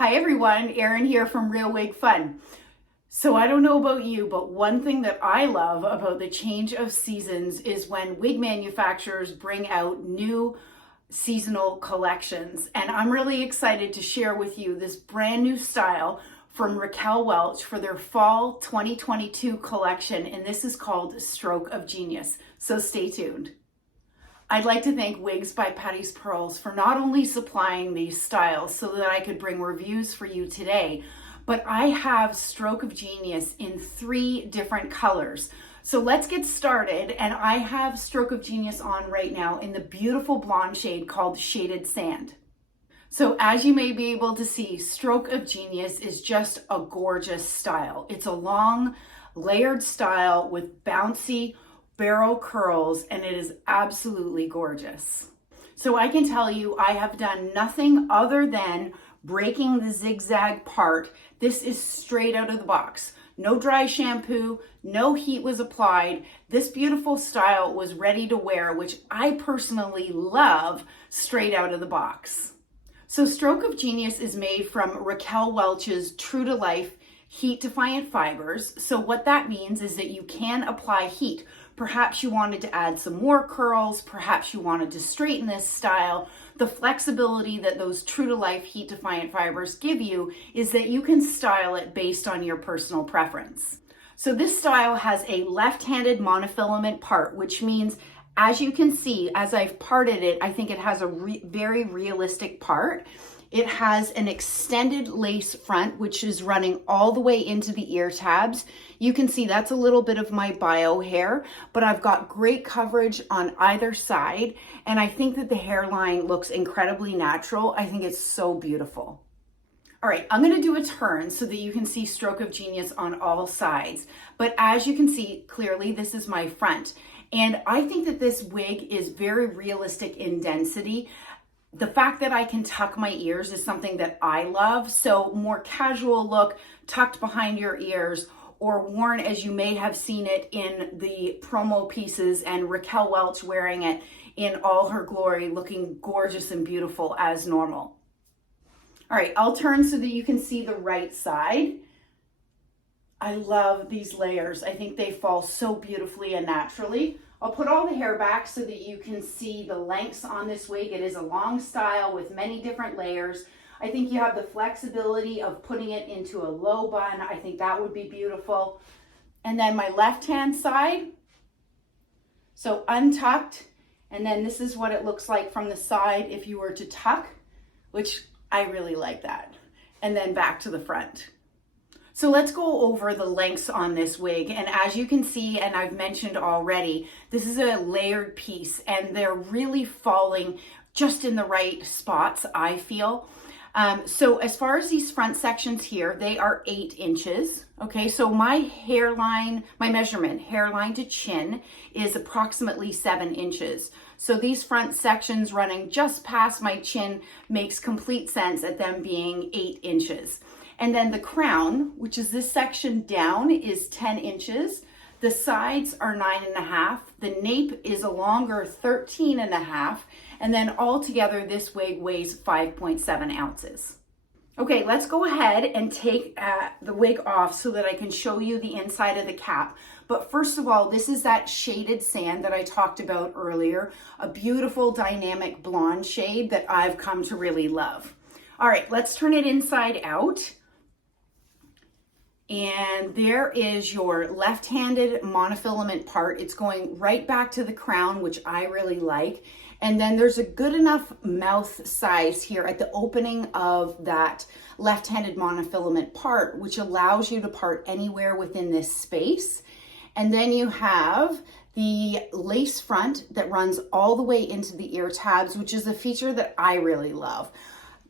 Hi everyone, Erin here from Real Wig Fun. So I don't know about you, but one thing that I love about the change of seasons is when wig manufacturers bring out new seasonal collections. And I'm really excited to share with you this brand new style from RAQUEL Welch for their fall 2022 collection. And this is called Stroke of Genius. So stay tuned. I'd like to thank Wigs by Patti's Pearls for not only supplying these styles so that I could bring reviews for you today, but I have Stroke of Genius in 3 different colors. So let's get started. And I have Stroke of Genius on right now in the beautiful blonde shade called Shaded Sand. So as you may be able to see, Stroke of Genius is just a gorgeous style. It's a long layered style with bouncy barrel curls, and it is absolutely gorgeous. So I can tell you I have done nothing other than breaking the zigzag part. This is straight out of the box. No dry shampoo, no heat was applied. This beautiful style was ready to wear, which I personally love straight out of the box. So Stroke of Genius is made from RAQUEL Welch's True to Life heat defiant fibers. So what that means is that you can apply heat. Perhaps you wanted to add some more curls, perhaps you wanted to straighten this style. The flexibility that those True to Life heat defiant fibers give you is that you can style it based on your personal preference. So this style has a left-handed monofilament part, which means, as you can see, as I've parted it, I think it has a very realistic part. It has an extended lace front, which is running all the way into the ear tabs. You can see that's a little bit of my bio hair, but I've got great coverage on either side. And I think that the hairline looks incredibly natural. I think it's so beautiful. All right, I'm gonna do a turn so that you can see Stroke of Genius on all sides. But as you can see clearly, this is my front. And I think that this wig is very realistic in density. The fact that I can tuck my ears is something that I love. So more casual look, tucked behind your ears, or worn as you may have seen it in the promo pieces and RAQUEL Welch wearing it in all her glory, looking gorgeous and beautiful as normal. All right, I'll turn so that you can see the right side. I love these layers. I think they fall so beautifully and naturally. I'll put all the hair back so that you can see the lengths on this wig. It is a long style with many different layers. I think you have the flexibility of putting it into a low bun. I think that would be beautiful. And then my left-hand side, so untucked, and then this is what it looks like from the side if you were to tuck, which I really like that. And then back to the front. So let's go over the lengths on this wig. And as you can see, and I've mentioned already, this is a layered piece and they're really falling just in the right spots, I feel. So as far as these front sections here, they are 8 inches. Okay, so my hairline, my measurement, hairline to chin, is approximately 7 inches. So these front sections running just past my chin makes complete sense at them being 8 inches. And then the crown, which is this section down, is 10 inches. The sides are 9.5. The nape is a longer 13.5. And then altogether, this wig weighs 5.7 ounces. Okay, let's go ahead and take the wig off so that I can show you the inside of the cap. But first of all, this is that shaded sand that I talked about earlier, a beautiful dynamic blonde shade that I've come to really love. All right, let's turn it inside out. And there is your left-handed monofilament part. It's going right back to the crown, which I really like. And then there's a good enough mouth size here at the opening of that left-handed monofilament part, which allows you to part anywhere within this space. And then you have the lace front that runs all the way into the ear tabs, which is a feature that I really love.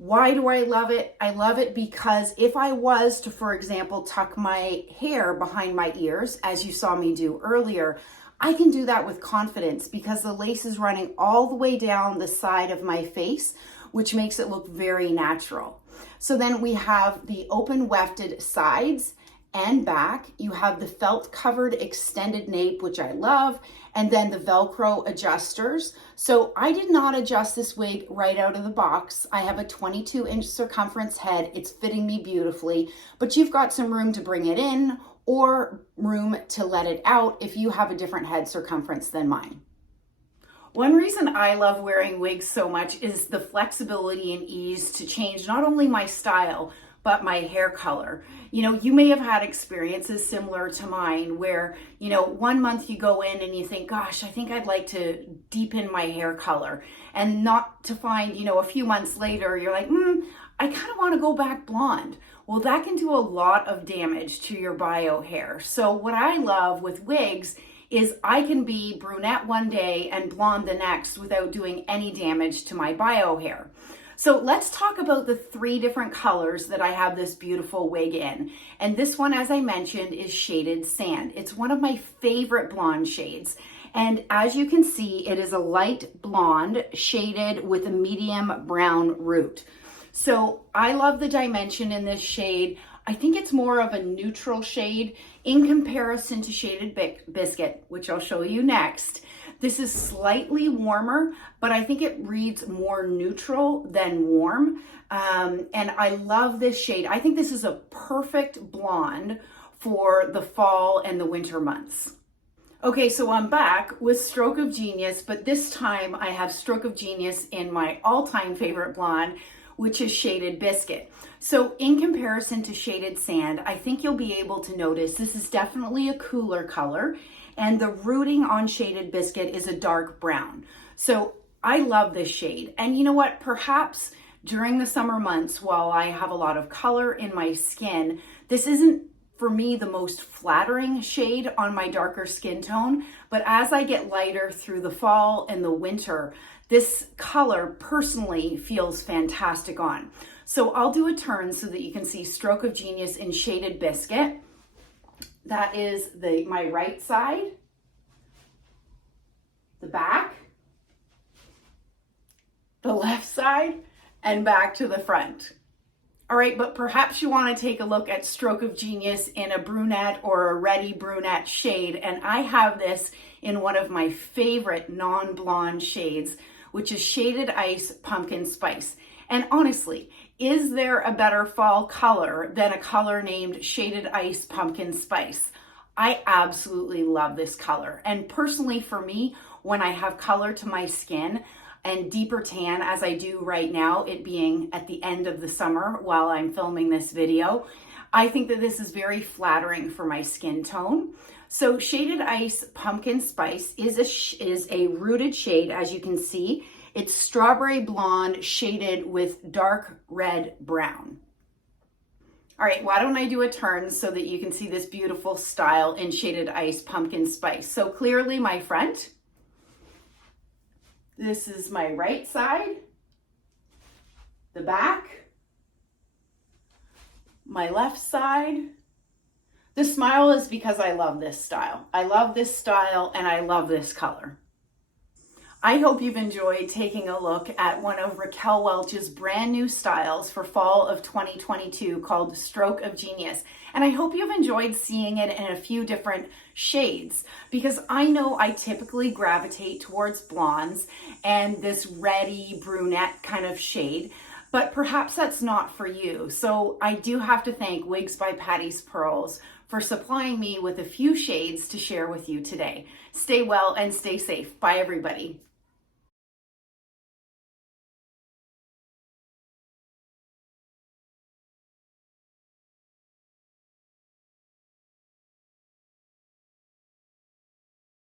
Why do I love it? I love it because if I was to, for example, tuck my hair behind my ears, as you saw me do earlier, I can do that with confidence because the lace is running all the way down the side of my face, which makes it look very natural. So then we have the open wefted sides and back. You have the felt covered extended nape, which I love, and then the Velcro adjusters. So I did not adjust this wig right out of the box. I have a 22-inch circumference head. It's fitting me beautifully, but you've got some room to bring it in or room to let it out if you have a different head circumference than mine. One reason I love wearing wigs so much is the flexibility and ease to change not only my style, but my hair color. You know, you may have had experiences similar to mine where, you know, one month you go in and you think, gosh, I think I'd like to deepen my hair color, and not to find, you know, a few months later, you're like, I kind of want to go back blonde. Well, that can do a lot of damage to your bio hair. So what I love with wigs is I can be brunette one day and blonde the next without doing any damage to my bio hair. So let's talk about the 3 different colors that I have this beautiful wig in. And this one, as I mentioned, is Shaded Sand. It's one of my favorite blonde shades. And as you can see, it is a light blonde shaded with a medium brown root. So I love the dimension in this shade. I think it's more of a neutral shade in comparison to Shaded Biscuit, which I'll show you next. This is slightly warmer, but I think it reads more neutral than warm. And I love this shade. I think this is a perfect blonde for the fall and the winter months. Okay, so I'm back with Stroke of Genius, but this time I have Stroke of Genius in my all-time favorite blonde, which is Shaded Biscuit. So in comparison to Shaded Sand, I think you'll be able to notice this is definitely a cooler color, and the rooting on Shaded Biscuit is a dark brown. So I love this shade. And you know what? Perhaps during the summer months, while I have a lot of color in my skin, this isn't for me the most flattering shade on my darker skin tone. But as I get lighter through the fall and the winter, this color personally feels fantastic on. So I'll do a turn so that you can see Stroke of Genius in Shaded Biscuit. That is my right side, the back, the left side, and back to the front. All right, but perhaps you want to take a look at Stroke of Genius in a brunette or a ready brunette shade, and I have this in one of my favorite non-blonde shades, which is Shaded Ice Pumpkin Spice. And honestly, is there a better fall color than a color named Shaded Ice Pumpkin Spice? I absolutely love this color. And personally for me, when I have color to my skin and deeper tan as I do right now, it being at the end of the summer while I'm filming this video, I think that this is very flattering for my skin tone. So Shaded Ice Pumpkin Spice is a rooted shade, as you can see. It's strawberry blonde shaded with dark red brown. All right, why don't I do a turn so that you can see this beautiful style in Shaded Ice Pumpkin Spice. So clearly my front. This is my right side, the back, my left side. The smile is because I love this style. I love this style and I love this color. I hope you've enjoyed taking a look at one of Raquel Welch's brand new styles for fall of 2022 called Stroke of Genius. And I hope you've enjoyed seeing it in a few different shades, because I know I typically gravitate towards blondes and this reddy brunette kind of shade, but perhaps that's not for you. So I do have to thank Wigs by Patti's Pearls for supplying me with a few shades to share with you today. Stay well and stay safe. Bye, everybody.